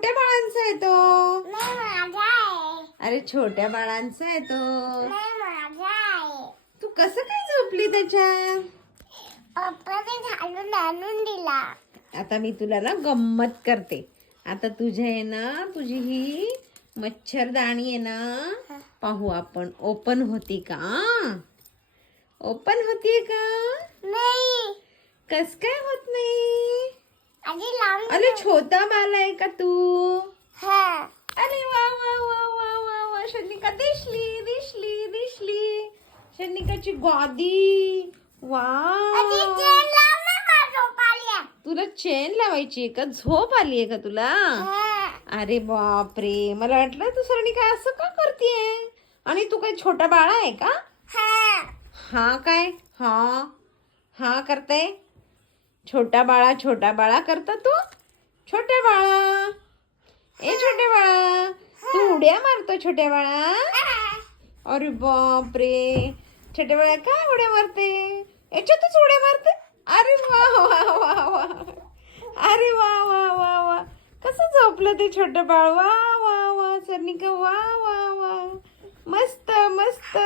छोट्या बाळांचा आहे तो. नाही माझा आहे. अरे छोट्या बाळांचा आहे तो. नाही माझा आहे. तू कसं काय झोपली त्याच्यात? पप्पाने घालून आणून दिला. आता मी तुला ना गंमत करते. आता तुझ्या आहे ना, तुझी ही मच्छरदाणी आहे ना, पाहू आपण ओपन होती का? ओपन होतीये का? नाही कस काय होत नाही? आधी लावून अरे छोटा बाल आहे का तू? हा. अरे वा वा वा वा वा वा, शनिका दिसली दिसली दिसली. शनिकाची गादी. वा, आधी चेन लाव ना, मला झोप आली आहे. तुला चेन लावायची आहे का? झोप आली आहे का तुला? हा. अरे बापरे, मला वाटलं तू सरणी काय असं का करतेय? आणि तू काय छोटा बाळा आहे का? हा. हा काय? हा हा करते. छोटा बाळा करता तू? छोट्या बाळा, ए छोट्या बाळा, तू उड्या मारतो छोट्या बाळा? अरे बापरे, छोट्या बाळा काय उड्या मारते? याच्यातच उड्या मारते? अरे वा वा वा वा, अरे वा वा वा वा, कसं झोपलं ते छोटं बाळ? वा वा वा सरनिका, वा वा वा, मस्त मस्त.